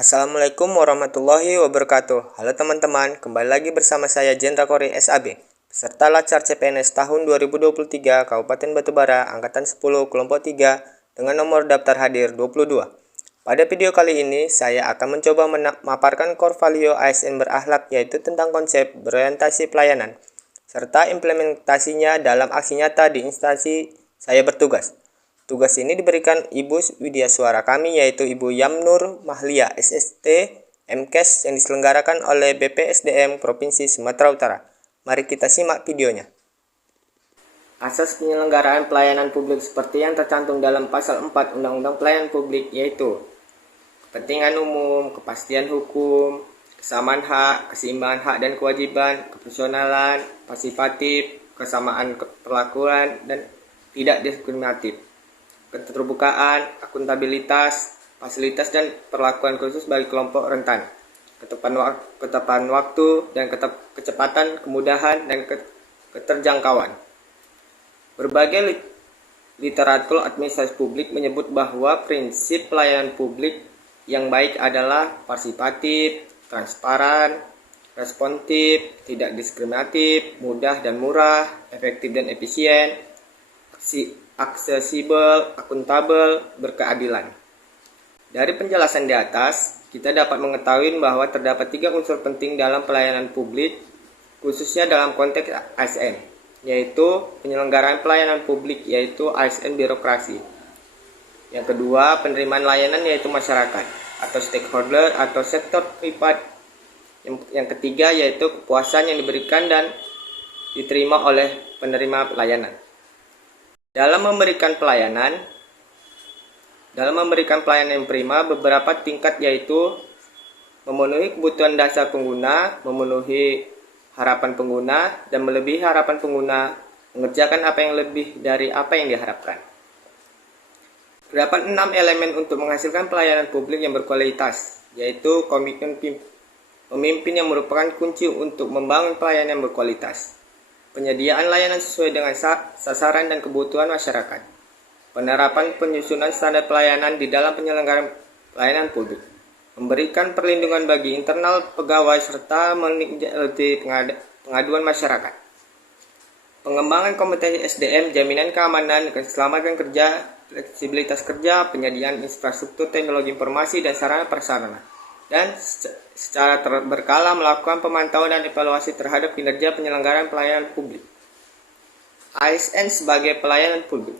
Assalamualaikum warahmatullahi wabarakatuh. Halo teman-teman, kembali lagi bersama saya Jendra Kori SAB, peserta Lacar CPNS tahun 2023 Kabupaten Batubara Angkatan 10 Kelompok 3 dengan nomor daftar hadir 22. Pada video kali ini, saya akan mencoba memaparkan core value ASN berakhlak, yaitu tentang konsep berorientasi pelayanan, serta implementasinya dalam aksi nyata di instansi saya bertugas. Tugas ini diberikan Ibu Widya Suara kami, yaitu Ibu Yamnur Mahlia SST MKes yang diselenggarakan oleh BPSDM Provinsi Sumatera Utara. Mari kita simak videonya. Asas penyelenggaraan pelayanan publik seperti yang tercantum dalam pasal 4 Undang-Undang Pelayanan Publik, yaitu kepentingan umum, kepastian hukum, kesamaan hak, keseimbangan hak dan kewajiban, keprofesionalan, partisipatif, kesamaan perlakuan, dan tidak diskriminatif, keterbukaan, akuntabilitas, fasilitas dan perlakuan khusus bagi kelompok rentan, ketepatan waktu dan kecepatan, kemudahan dan keterjangkauan. Berbagai literatur administrasi publik menyebut bahwa prinsip pelayanan publik yang baik adalah partisipatif, transparan, responsif, tidak diskriminatif, mudah dan murah, efektif dan efisien, aksesibel, akuntabel, berkeadilan. Dari penjelasan di atas, kita dapat mengetahui bahwa terdapat 3 unsur penting dalam pelayanan publik, khususnya dalam konteks ASN, yaitu penyelenggaraan pelayanan publik, yaitu ASN birokrasi. Yang kedua, penerimaan layanan, yaitu masyarakat atau stakeholder atau sektor privat. Yang ketiga, yaitu kepuasan yang diberikan dan diterima oleh penerima pelayanan. Dalam memberikan pelayanan yang prima, beberapa tingkat, yaitu memenuhi kebutuhan dasar pengguna, memenuhi harapan pengguna, dan melebihi harapan pengguna, mengerjakan apa yang lebih dari apa yang diharapkan. Terdapat 6 elemen untuk menghasilkan pelayanan publik yang berkualitas, yaitu komitmen pemimpin yang merupakan kunci untuk membangun pelayanan yang berkualitas. Penyediaan layanan sesuai dengan sasaran dan kebutuhan masyarakat. Penerapan penyusunan standar pelayanan di dalam penyelenggaraan pelayanan publik. Memberikan perlindungan bagi internal pegawai serta menindaklanjuti pengaduan masyarakat. Pengembangan kompetensi SDM, jaminan keamanan, keselamatan kerja, fleksibilitas kerja, penyediaan infrastruktur teknologi informasi dan sarana prasarana. Dan secara berkala melakukan pemantauan dan evaluasi terhadap kinerja penyelenggaraan pelayanan publik. ASN sebagai pelayanan publik.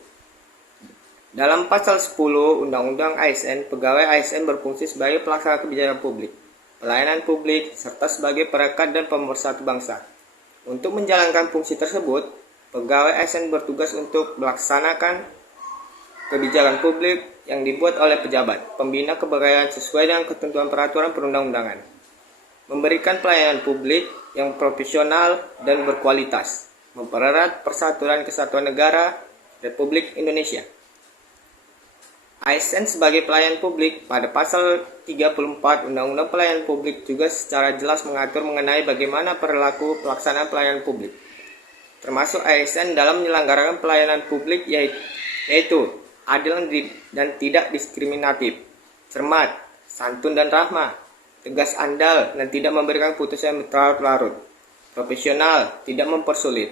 Dalam pasal 10 Undang-Undang ASN, pegawai ASN berfungsi sebagai pelaksana kebijakan publik, pelayanan publik, serta sebagai perekat dan pemersatu bangsa. Untuk menjalankan fungsi tersebut, pegawai ASN bertugas untuk melaksanakan kebijakan publik yang dibuat oleh pejabat, pembina kepegawaian sesuai dengan ketentuan peraturan perundang-undangan, memberikan pelayanan publik yang profesional dan berkualitas, mempererat persatuan kesatuan negara Republik Indonesia. ASN sebagai pelayan publik pada pasal 34 Undang-Undang Pelayanan Publik juga secara jelas mengatur mengenai bagaimana perilaku pelaksanaan pelayanan publik, termasuk ASN dalam menyelenggarakan pelayanan publik, yaitu adil dan tidak diskriminatif, cermat, santun dan ramah, tegas andal dan tidak memberikan putusan yang berlarut-larut, profesional, tidak mempersulit,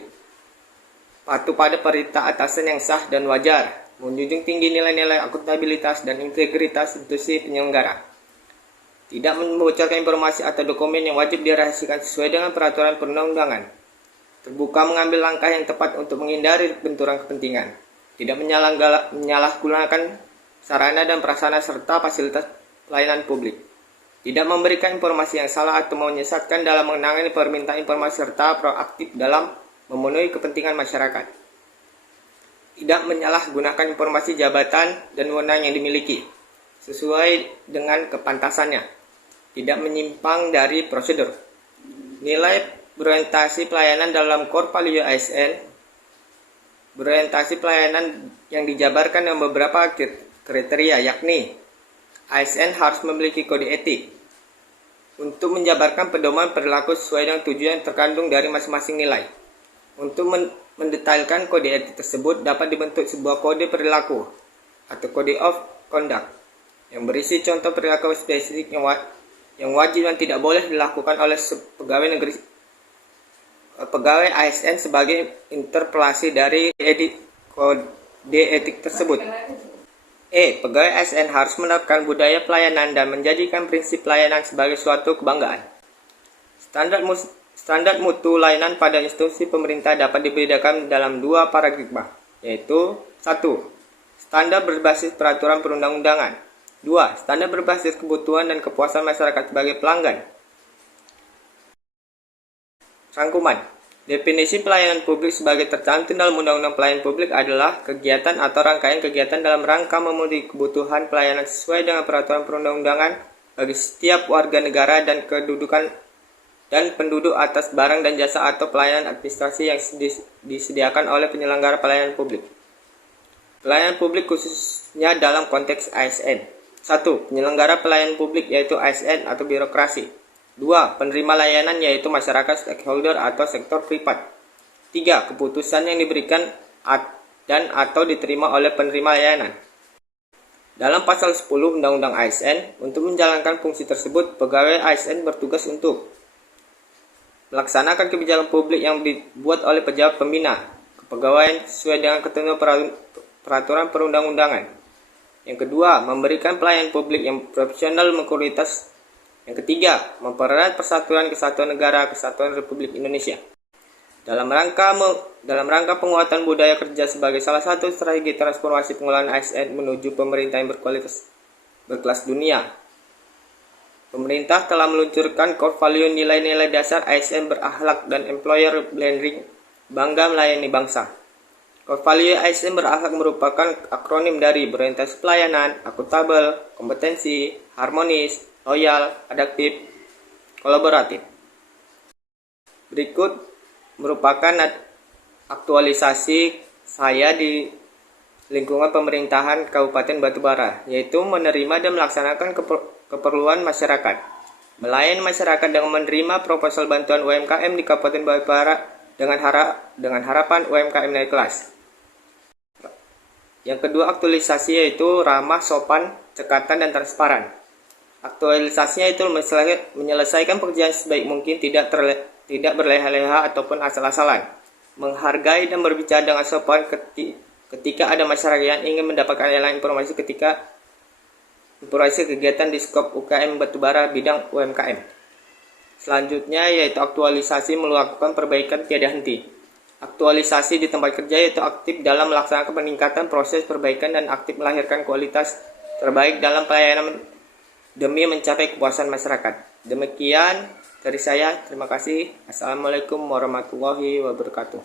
patuh pada perintah atasan yang sah dan wajar, menjunjung tinggi nilai-nilai akuntabilitas dan integritas institusi penyelenggara, tidak membocorkan informasi atau dokumen yang wajib dirahasiakan sesuai dengan peraturan perundang-undangan, terbuka mengambil langkah yang tepat untuk menghindari benturan kepentingan, tidak menyalahgunakan sarana dan prasarana serta fasilitas pelayanan publik, tidak memberikan informasi yang salah atau menyesatkan dalam menangani permintaan informasi serta proaktif dalam memenuhi kepentingan masyarakat, tidak menyalahgunakan informasi jabatan dan wewenang yang dimiliki sesuai dengan kepantasannya, tidak menyimpang dari prosedur. Nilai berorientasi pelayanan dalam core value ASN. Berorientasi pelayanan yang dijabarkan dengan beberapa kriteria, yakni ASN harus memiliki kode etik untuk menjabarkan pedoman perilaku sesuai dengan tujuan yang terkandung dari masing-masing nilai. Untuk mendetailkan kode etik tersebut dapat dibentuk sebuah kode perilaku atau Code of Conduct yang berisi contoh perilaku spesifik yang wajib dan tidak boleh dilakukan oleh pegawai ASN sebagai interpelasi dari kode etik tersebut. Pegawai ASN harus menerapkan budaya pelayanan dan menjadikan prinsip pelayanan sebagai suatu kebanggaan. Standar mutu layanan pada institusi pemerintah dapat dibedakan dalam dua paradigma, yaitu 1. Standar berbasis peraturan perundang-undangan. 2. Standar berbasis kebutuhan dan kepuasan masyarakat sebagai pelanggan. Rangkuman. Definisi pelayanan publik sebagai tercantum dalam Undang-Undang Pelayanan Publik adalah kegiatan atau rangkaian kegiatan dalam rangka memenuhi kebutuhan pelayanan sesuai dengan peraturan perundang-undangan bagi setiap warga negara dan kedudukan dan penduduk atas barang dan jasa atau pelayanan administrasi yang disediakan oleh penyelenggara pelayanan publik. Pelayanan publik khususnya dalam konteks ASN. 1. Penyelenggara pelayanan publik yaitu ASN atau birokrasi. 2. Penerima layanan yaitu masyarakat stakeholder atau sektor privat. 3. Keputusan yang diberikan dan atau diterima oleh penerima layanan. Dalam pasal 10 Undang-Undang ASN, untuk menjalankan fungsi tersebut, pegawai ASN bertugas untuk melaksanakan kebijakan publik yang dibuat oleh pejabat pembina kepegawaian sesuai dengan ketentuan peraturan perundang-undangan. Yang kedua, memberikan pelayanan publik yang profesional berkualitas. Yang ketiga, mempererat persatuan kesatuan negara kesatuan Republik Indonesia. Dalam rangka penguatan budaya kerja sebagai salah satu strategi transformasi pengelolaan ASN menuju pemerintah yang berkelas dunia. Pemerintah telah meluncurkan core value nilai-nilai dasar ASN berakhlak dan employer branding bangga melayani bangsa. Core value ASN berakhlak merupakan akronim dari berorientasi pelayanan, akuntabel, kompetensi, harmonis, loyal, adaptif, kolaboratif. Berikut merupakan aktualisasi saya di lingkungan pemerintahan Kabupaten Batubara, yaitu menerima dan melaksanakan keperluan masyarakat. Melayani masyarakat dengan menerima proposal bantuan UMKM di Kabupaten Batubara dengan harapan UMKM naik kelas. Yang kedua, aktualisasi yaitu ramah, sopan, cekatan, dan transparan. Aktualisasinya itu menyelesaikan pekerjaan sebaik mungkin, tidak berleha-leha ataupun asal-asalan, menghargai dan berbicara dengan sopan ketika ada masyarakat yang ingin mendapatkan informasi kegiatan di skop UKM Batubara bidang UMKM. Selanjutnya yaitu aktualisasi melakukan perbaikan tiada henti. Aktualisasi di tempat kerja yaitu aktif dalam melaksanakan peningkatan proses perbaikan dan aktif melahirkan kualitas terbaik dalam pelayanan demi mencapai kepuasan masyarakat. Demikian dari saya. Terima kasih. Assalamualaikum warahmatullahi wabarakatuh.